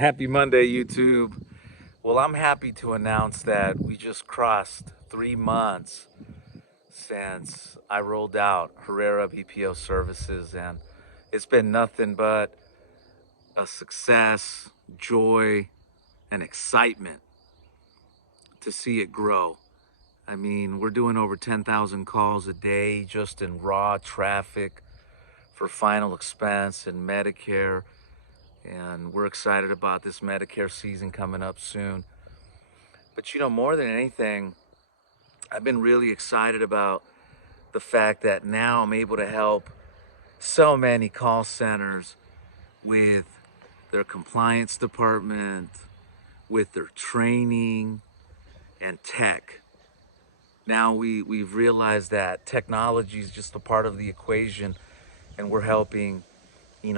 Happy Monday, YouTube. Well, I'm happy to announce that we just crossed 3 months since I rolled out Herrera BPO services, and it's been nothing but a success, joy, and excitement to see it grow. I mean, we're doing over 10,000 calls a day just in raw traffic for final expense and Medicare, and we're excited about this Medicare season coming up soon. But more than anything, I've been really excited about the fact that now I'm able to help so many call centers with their compliance department, with their training and tech. Now we've realized that technology is just a part of the equation, and we're helping,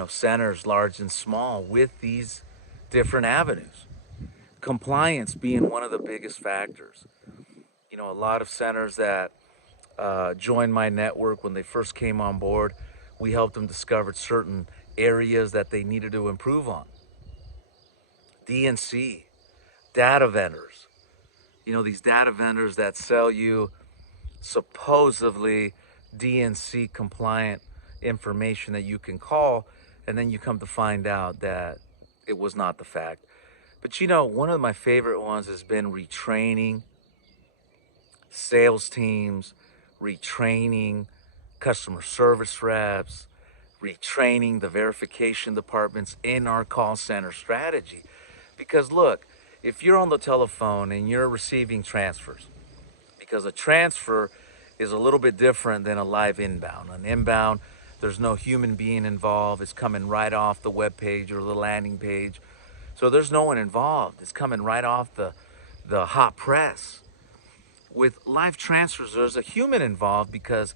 centers large and small with these different avenues. Compliance being one of the biggest factors. A lot of centers that joined my network when they first came on board, we helped them discover certain areas that they needed to improve on. DNC, data vendors. These data vendors that sell you supposedly DNC compliant information that you can call, and then you come to find out that it was not the fact. But one of my favorite ones has been retraining sales teams, retraining customer service reps, retraining the verification departments in our call center strategy. Because look, if you're on the telephone and you're receiving transfers, because a transfer is a little bit different than a live inbound. An inbound, there's no human being involved. It's coming right off the web page or the landing page. So there's no one involved. It's coming right off the hot press. With live transfers, there's a human involved because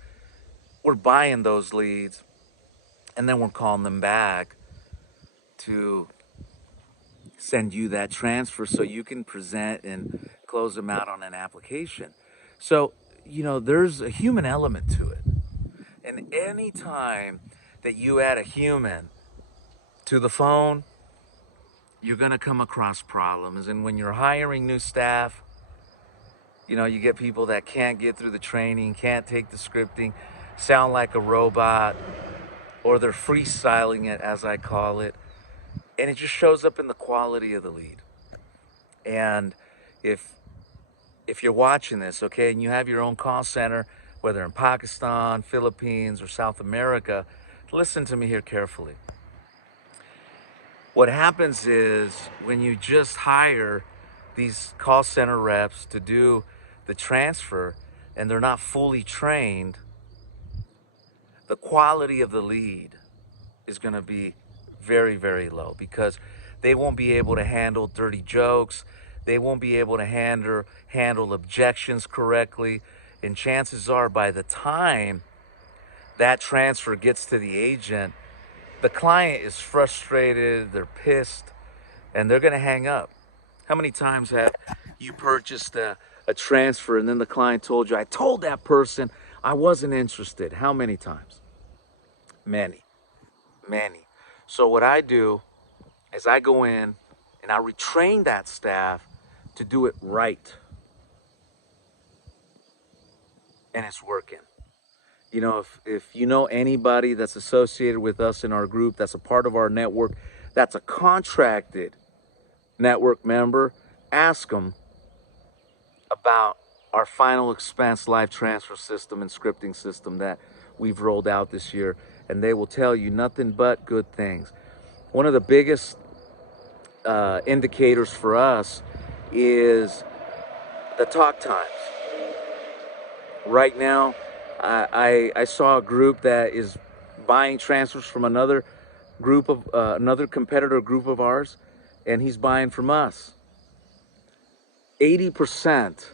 we're buying those leads and then we're calling them back to send you that transfer so you can present and close them out on an application. So, there's a human element to it. And any time that you add a human to the phone, you're going to come across problems. And when you're hiring new staff, you get people that can't get through the training, can't take the scripting, sound like a robot, or they're freestyling it, as I call it. And it just shows up in the quality of the lead. And if you're watching this, okay, and you have your own call center, whether in Pakistan, Philippines, or South America, listen to me here carefully. What happens is when you just hire these call center reps to do the transfer and they're not fully trained, the quality of the lead is going to be very, very low because they won't be able to handle dirty jokes. They won't be able to handle objections correctly. And chances are by the time that transfer gets to the agent, the client is frustrated, they're pissed, and they're going to hang up. How many times have you purchased a transfer and then the client told you, I told that person I wasn't interested? How many times? Many. So what I do is I go in and I retrain that staff to do it right. And it's working. If you know anybody that's associated with us in our group, that's a part of our network, that's a contracted network member, ask them about our final expense live transfer system and scripting system that we've rolled out this year, and they will tell you nothing but good things. One of the biggest indicators for us is the talk times. Right now, I saw a group that is buying transfers from another competitor group of ours, and he's buying from us. 80%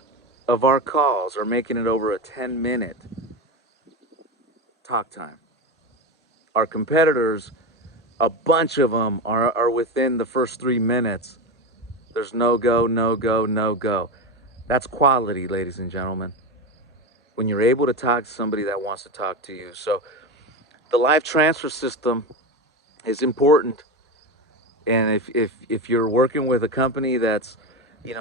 of our calls are making it over a 10-minute talk time. Our competitors, a bunch of them are within the first 3 minutes. There's no go, no go, no go. That's quality, ladies and gentlemen. When you're able to talk to somebody that wants to talk to you. So the live transfer system is important And if you're working with a company that's,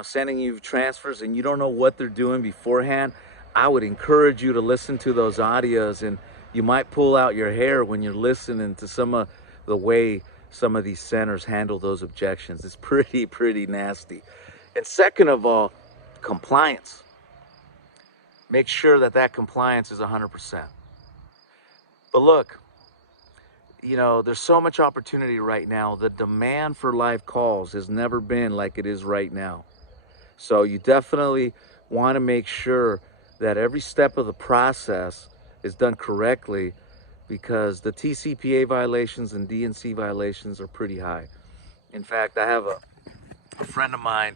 sending you transfers and you don't know what they're doing beforehand, I would encourage you to listen to those audios, and you might pull out your hair when you're listening to some of the way some of these centers handle those objections. It's pretty nasty. And second of all, compliance. Make sure that that compliance is 100%. But look, there's so much opportunity right now. The demand for live calls has never been like it is right now. So you definitely want to make sure that every step of the process is done correctly, because the TCPA violations and DNC violations are pretty high. In fact, I have a friend of mine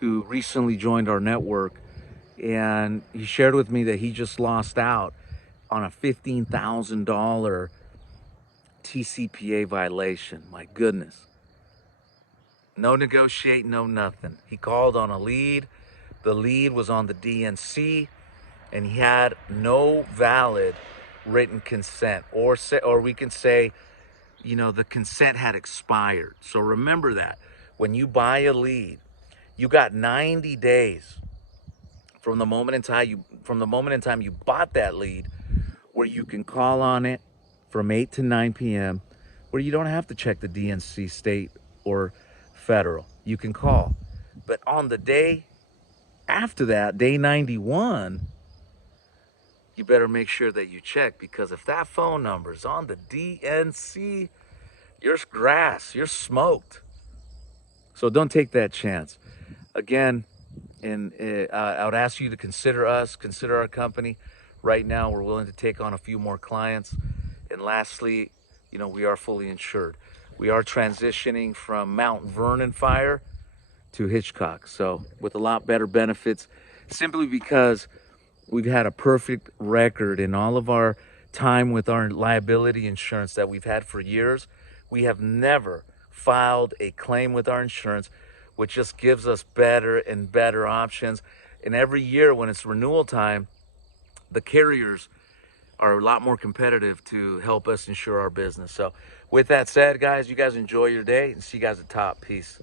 who recently joined our network, and he shared with me that he just lost out on a $15,000 TCPA violation. My goodness. No negotiate, no nothing. He called on a lead. The lead was on the DNC, and he had no valid written consent, or we can say, the consent had expired. So remember that when you buy a lead, you got 90 days from the moment in time you bought that lead, where you can call on it from 8 to 9 p.m., where you don't have to check the DNC state or federal. You can call. But on the day after that, day 91, you better make sure that you check, because if that phone number is on the DNC, you're grass, you're smoked. So don't take that chance. Again, and I would ask you to consider us, consider our company. Right now, we're willing to take on a few more clients. And lastly, we are fully insured. We are transitioning from Mount Vernon fire to Hitchcock, so with a lot better benefits, simply because we've had a perfect record in all of our time with our liability insurance that we've had for years. We have never filed a claim with our insurance, which just gives us better and better options. And every year when it's renewal time, the carriers are a lot more competitive to help us insure our business. So with that said, guys, you guys enjoy your day, and see you guys at top. Peace.